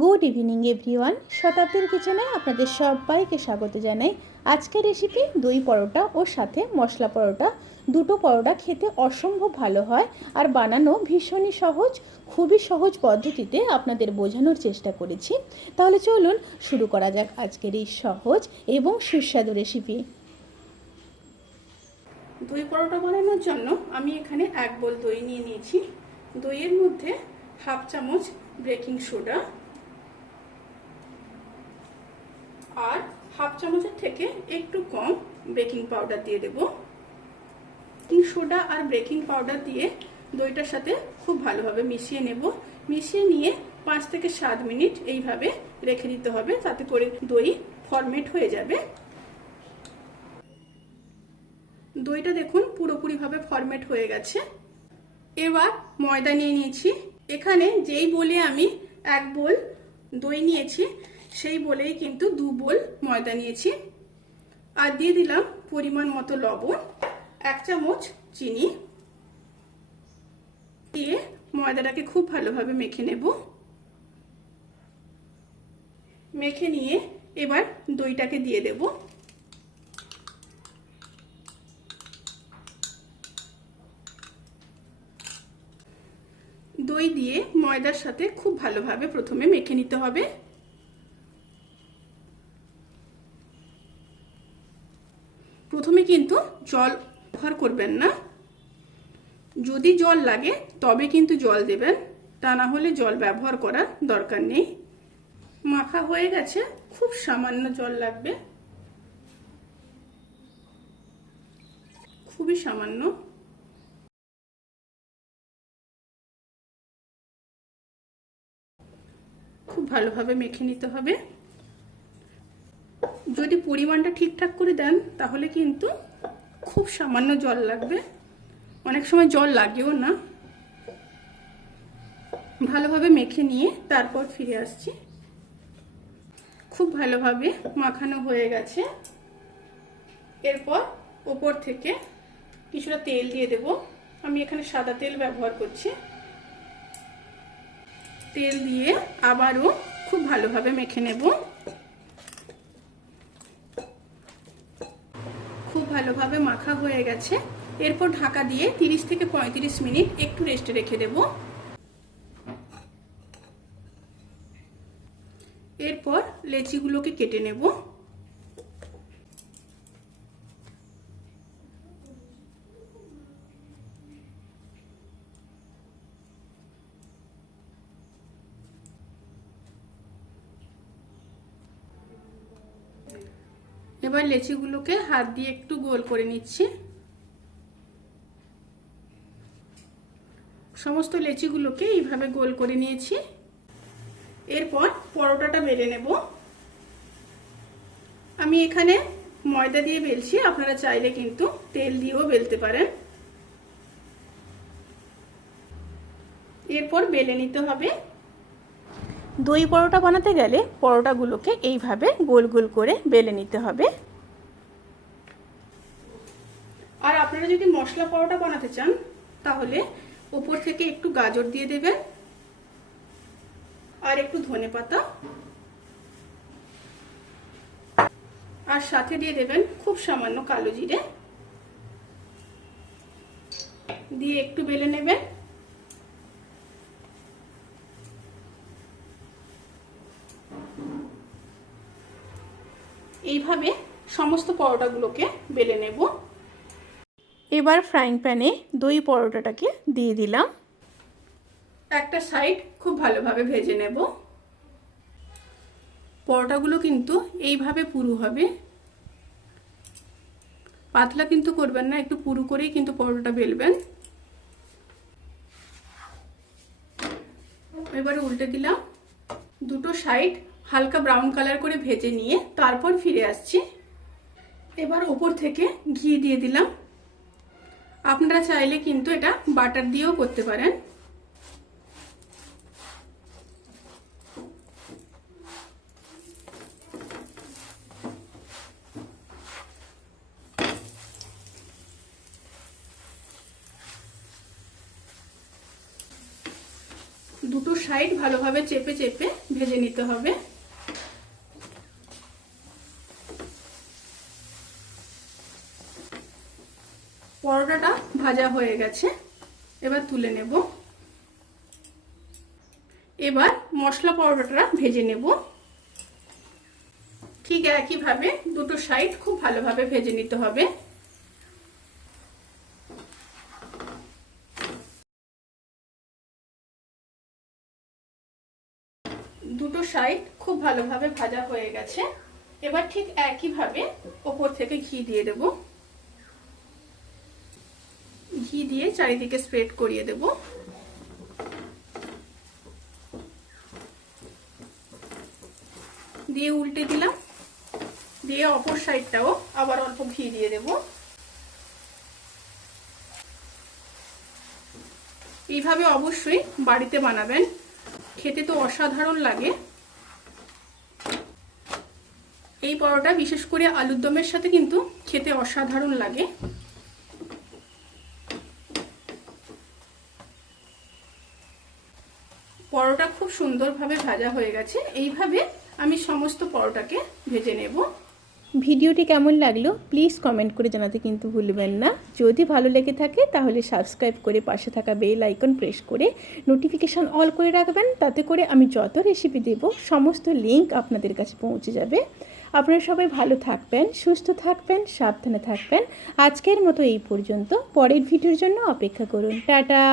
Good evening everyone. শতাব্দীর কিচেনে আপনাদের সবাইকে স্বাগত জানাই। আজকের রেসিপি দই পরোটা ও সাথে মশলা পরোটা। দুটো পরোটা খেতে অসম্ভব ভালো হয় আর বানানো ভীষণই সহজ। খুবই সহজ পদ্ধতিতে আপনাদের বোঝানোর চেষ্টা করেছি। তাহলে চলুন শুরু করা যাক আজকের এই সহজ এবং সুস্বাদু রেসিপি। দই পরোটা বানানোর জন্য আমি এখানে 1 বোল দই নিয়ে নিয়েছি। দইয়ের মধ্যে হাফ চামচ বেকিং সোডা আর হাফ চামচের থেকে একটু কম বেকিং পাউডার দিয়ে দেব। বেকিং সোডা আর বেকিং পাউডার দিয়ে দইটার সাথে খুব ভালোভাবে মিশিয়ে নেব। মিশিয়ে নিয়ে 5 থেকে 7 মিনিট এইভাবে রেখে দিতে হবে, তাতে করে দই ফরমেট হয়ে যাবে। দইটা দেখুন পুরোপুরিভাবে ফরমেট হয়ে গেছে। এবার ময়দা নিয়ে নিয়েছি। এখানে যেই বলে আমি 1 বোল দই নিয়েছি সেই বলেই কিন্তু 2 বোল ময়দা নিয়েছি। আর দিয়ে দিলাম পরিমাণ মতো লবণ, 1 চামচ চিনি দিয়ে ময়দাটাকে খুব ভালোভাবে মেখে নেব। মেখে নিয়ে এবার দইটাকে দিয়ে দেব। দই দিয়ে ময়দার সাথে খুব ভালোভাবে প্রথমে মেখে নিতে হবে। প্রথমে কিন্তু জল ব্যবহার করবেন না। যদি জল লাগে তবে কিন্তু জল দেবেন, তা না হলে জল ব্যবহার করার দরকার নেই। মাখা হয়ে গেছে, খুব সামান্য জল লাগবে, খুবই সামান্য। খুব ভালোভাবে মেখে নিতে হবে। যদি পরিমাণটা ঠিকঠাক করে দেন তাহলে কিন্তু খুব সামান্য জল লাগবে, অনেক সময় জল লাগেও না। ভালোভাবে মেখে নিয়ে তারপর ফিরে আসছি। খুব ভালোভাবে মাখানো হয়ে গেছে। এরপর ওপর থেকে কিছুটা তেল দিয়ে দেব। আমি এখানে সাদা তেল ব্যবহার করছি। তেল দিয়ে আবারও খুব ভালোভাবে মেখে নেব। খুব ভালোভাবে মাখা হয়ে গেছে। এরপর ঢাকা দিয়ে 30 থেকে 35 মিনিট একটু রেস্টে রেখে দেব। এরপর লেচিগুলোকে কেটে নেব। এবার লেচিগুলোকে হাত দিয়ে একটু গোল করে নিচ্ছি। সমস্ত লেচিগুলোকে এইভাবে গোল করে নিয়েছি। এরপর পরোটাটা বেলে নেব। আমি এখানে ময়দা দিয়ে বেলছি, আপনারা চাইলে কিন্তু তেল দিয়েও বেলতে পারেন। এরপর বেলে নিতে হবে। দই পরোটা বানাতে গেলে পরোটাগুলোকে এইভাবে গোল গোল করে বেলে নিতে হবে। আর আপনারা যদি মশলা পরোটা বানাতে চান তাহলে উপর থেকে একটু গাজর দিয়ে দেবেন আর একটু ধনেপাতা, আর সাথে দিয়ে দেবেন খুব সামান্য কালো জিরে দিয়ে একটু বেলে নেবেন। এইভাবে সমস্ত পরোটাগুলোকে বেলে নেব। এবার ফ্রাইং প্যানে দই পরোটাটাকে দিয়ে দিলাম। একটা সাইড খুব ভালোভাবে ভেজে নেব। পরোটাগুলো কিন্তু এইভাবে পুরু হবে, পাতলা কিন্তু করবেন না, একটু পুরু করেই কিন্তু পরোটাটা বেলবেন। এবারে উল্টে দিলাম। দুটো সাইড হালকা ব্রাউন কালার করে ভেজে নিয়ে তারপর ফিরে আসছি। এবার ওপর থেকে ঘি দিয়ে দিলাম। আপনারা চাইলে কিন্তু এটা বাটার দিয়েও করতে পারেন। দুটো সাইড ভালোভাবে চেপে চেপে ভেজে নিতে হবে। পরোটাটা ভাজা হয়ে গেছে, এবার তুলে নেব। এবার মশলা পরোটাটা ভেজে নেব। ঠিক একইভাবে দুটো সাইড খুব ভালোভাবে ভেজে নিতে হবে। দুটো সাইড খুব ভালোভাবে ভাজা হয়ে গেছে, এবার ঠিক একইভাবে ওপর থেকে ঘি দিয়ে দেব। ঘি দিয়ে চারিদিকে স্প্রেড করিয়ে দেব। দিয়ে উল্টে দিলাম, দিয়ে অপর সাইডটাও আবার অল্প ঘি দিয়ে দেব। এইভাবে অবশ্যই বাড়িতে বানাবেন, খেতে তো অসাধারণ লাগে। এই পরোটা বিশেষ করে আলুর দমের সাথে কিন্তু খেতে অসাধারণ লাগে। পরোটা খুব সুন্দরভাবে ভাজা হয়ে গেছে। এইভাবে আমি সমস্ত পরোটাকে ভেজে নেব। ভিডিওটি কেমন লাগলো প্লিজ কমেন্ট করে জানাতে কিন্তু ভুলবেন না। যদি ভালো লেগে থাকে তাহলে সাবস্ক্রাইব করে পাশে থাকা বেল আইকন প্রেস করে নোটিফিকেশান অল করে রাখবেন। তাতে করে আমি যত রেসিপি দেব সমস্ত লিঙ্ক আপনাদের কাছে পৌঁছে যাবে। আপনারা সবাই ভালো থাকবেন, সুস্থ থাকবেন, সাবধানে থাকবেন। আজকের মতো এই পর্যন্ত। পরের ভিডিওর জন্য অপেক্ষা করুন। টাটা।